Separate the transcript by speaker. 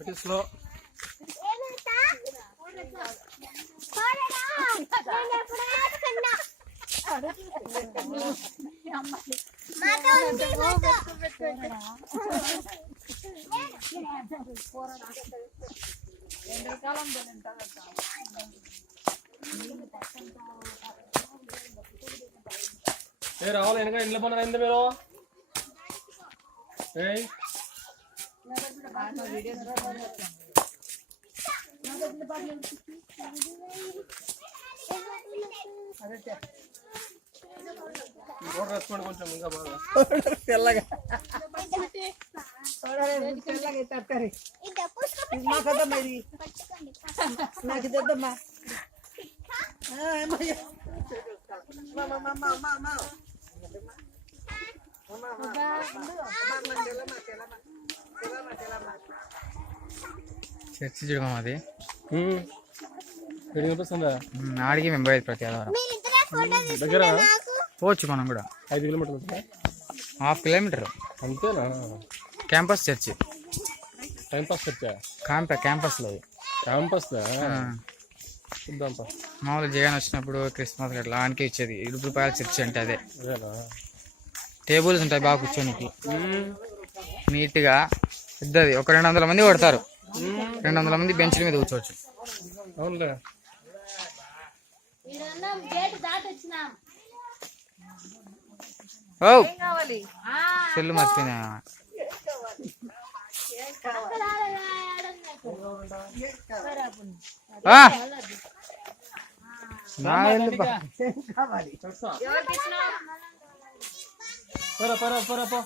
Speaker 1: It slow ఏ రావాలి వెనక ఇంట్లో పని అయింది మీరు ఏ
Speaker 2: తెల్లగా తరకారి మాకద్దమ్మా ఇది నాకు ఇద్దమ్మా
Speaker 3: చర్చి చూడమా అది
Speaker 1: కనిపిస్తుందా
Speaker 3: ఆడికి మేము పోయేది ప్రతి ఆదివారం.
Speaker 1: దగ్గర?
Speaker 3: పోవచ్చు మనం కూడా.
Speaker 1: ఐదు కిలోమీటర్లు?
Speaker 3: Half kilometre.
Speaker 1: అంతేనా?
Speaker 3: Campus church.
Speaker 1: టైం పాస్ వచ్చా
Speaker 3: క్యాంప క్యాంపస్లో అది.
Speaker 1: క్యాంపస్
Speaker 3: ఆ,
Speaker 1: చూద్దాం పా.
Speaker 3: మామూలు జగన్ వచ్చినప్పుడు క్రిస్మస్ అట్లా ఆనికి ఇచ్చేది. ఇరుపు రూపాయల చర్చి అంటే అదే. టేబుల్స్ ఉంటాయి బాగా కూర్చోనికి. నీట్గా పెద్దది. ఒక రెండు వందల మంది కొడతారు. రెండు వందల మంది బెంచ్ల మీద కూర్చోవచ్చు.
Speaker 1: అవునులే.
Speaker 3: ఓ!
Speaker 2: కావాలి?
Speaker 3: సెల్లు మర్చిపోయినా. ఆ! నా
Speaker 2: కావాలి
Speaker 1: పరా పరా పరా పో.